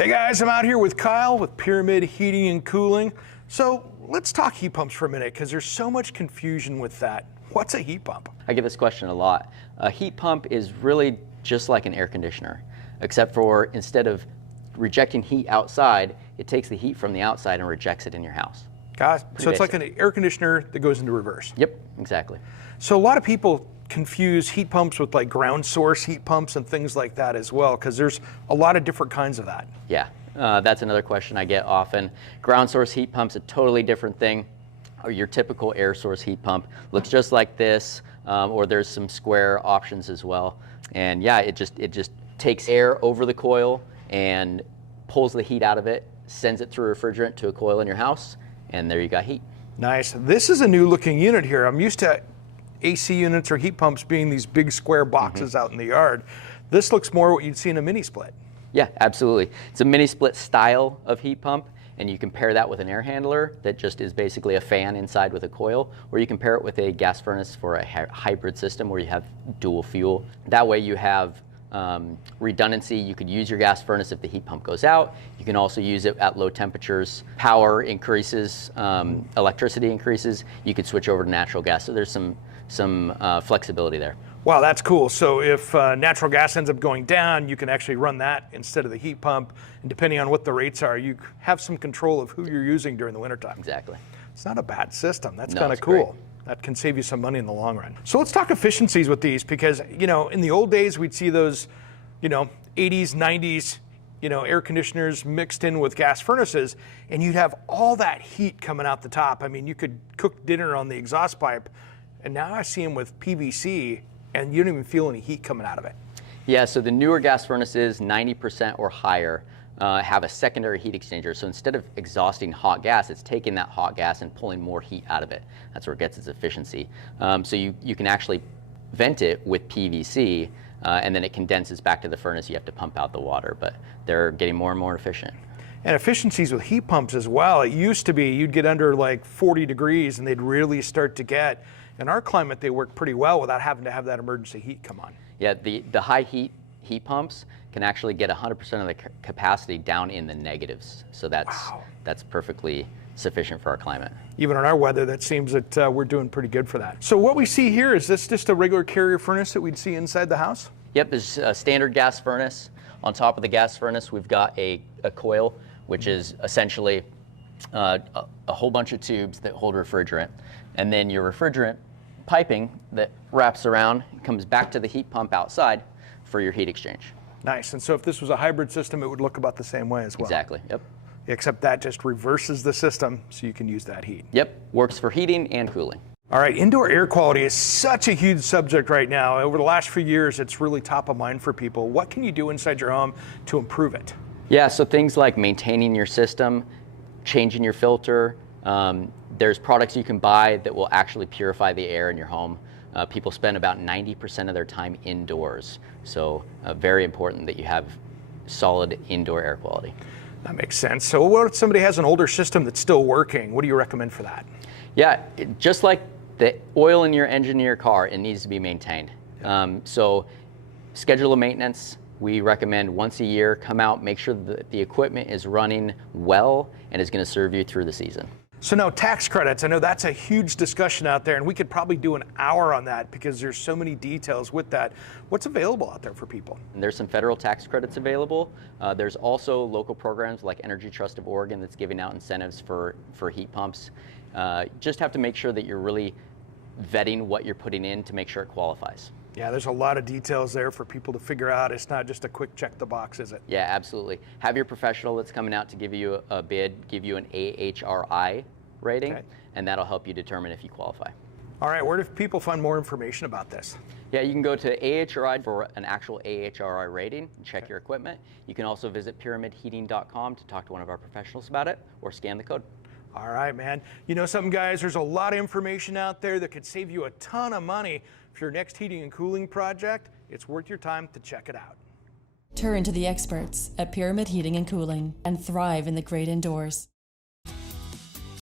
Hey guys, I'm out here with Kyle with Pyramid Heating and Cooling. So let's talk heat pumps for a minute because there's so much confusion with that. What's a heat pump? I get this question a lot. A heat pump is really just like an air conditioner, except for instead of rejecting heat outside, it takes the heat from the outside and rejects it in your house. Guys, so it's basic. like an air conditioner that goes into reverse. Yep, exactly. So a lot of people confuse heat pumps with like ground source heat pumps and things like that as well, because there's a lot of different kinds of that. Yeah, that's another question I get often. Ground source heat pump's a totally different thing. Or your typical air source heat pump looks just like this, or there's some square options as well. And yeah, it just takes air over the coil and pulls the heat out of it, sends it through refrigerant to a coil in your house, and there you got heat. Nice. This is a new looking unit here. I'm used to AC units or heat pumps being these big square boxes out in the yard. This looks more what you'd see in a mini split. Yeah, absolutely. It's a mini split style of heat pump, and you can pair that with an air handler that just is basically a fan inside with a coil, or you can pair it with a gas furnace for a hybrid system where you have dual fuel. That way you have redundancy. You could use your gas furnace if the heat pump goes out. You can also use it at low temperatures. Power increases, electricity increases. You could switch over to natural gas. So there's some flexibility there. Wow, that's cool. So if natural gas ends up going down, you can actually run that instead of the heat pump. And depending on what the rates are, you have some control of who you're using during the wintertime. Exactly. It's not a bad system. That's No, kind of it's cool. great. That can save you some money in the long run. So let's talk efficiencies with these because, you know, in the old days, we'd see those, 80s, 90s, air conditioners mixed in with gas furnaces, and you'd have all that heat coming out the top. I mean, you could cook dinner on the exhaust pipe, and now I see them with PVC, and you don't even feel any heat coming out of it. Yeah, so the newer gas furnaces, 90% or higher, have a secondary heat exchanger. So instead of exhausting hot gas, it's taking that hot gas and pulling more heat out of it. That's where it gets its efficiency. So you can actually vent it with PVC, and then it condenses back to the furnace. You have to pump out the water, but they're getting more and more efficient. And efficiencies with heat pumps as well. It used to be you'd get under like 40 degrees and they'd really start to get, in our climate, they work pretty well without having to have that emergency heat come on. Yeah, the high heat pumps can actually get 100% of the capacity down in the negatives. So that's perfectly sufficient for our climate. Even in our weather, that seems that we're doing pretty good for that. So what we see here, is this just a regular carrier furnace that we'd see inside the house? Yep, it's a standard gas furnace. On top of the gas furnace, we've got a coil, which is essentially a whole bunch of tubes that hold refrigerant. And then your refrigerant piping that wraps around comes back to the heat pump outside for your heat exchange. Nice. And so if this was a hybrid system, it would look about the same way as well. Exactly, yep. Except that just reverses the system so you can use that heat. Yep, works for heating and cooling. All right, indoor air quality is such a huge subject right now. Over the last few years, it's really top of mind for people. What can you do inside your home to improve it? Yeah, so things like maintaining your system, changing your filter. There's products you can buy that will actually purify the air in your home. People spend about 90% of their time indoors. So very important that you have solid indoor air quality. That makes sense. So what if somebody has an older system that's still working? What do you recommend for that? Yeah, just like the oil in your engine in your car, it needs to be maintained. So schedule a maintenance. We recommend once a year, come out, make sure that the equipment is running well and is going to serve you through the season. So now tax credits, I know that's a huge discussion out there, and we could probably do an hour on that because there's so many details with that. What's available out there for people? And there's some federal tax credits available. There's also local programs like Energy Trust of Oregon that's giving out incentives for heat pumps. Just have to make sure that you're really vetting what you're putting in to make sure it qualifies. Yeah, there's a lot of details there for people to figure out. It's not just a quick check the box, is it? Yeah, absolutely. Have your professional that's coming out to give you a bid give you an AHRI rating, and that'll help you determine if you qualify. All right, where do people find more information about this? Yeah, you can go to AHRI for an actual AHRI rating and check your equipment. You can also visit pyramidheating.com to talk to one of our professionals about it or scan the code. All right, man. You know something, guys? There's a lot of information out there that could save you a ton of money for your next heating and cooling project. It's worth your time to check it out. Turn to the experts at Pyramid Heating and Cooling and thrive in the great indoors.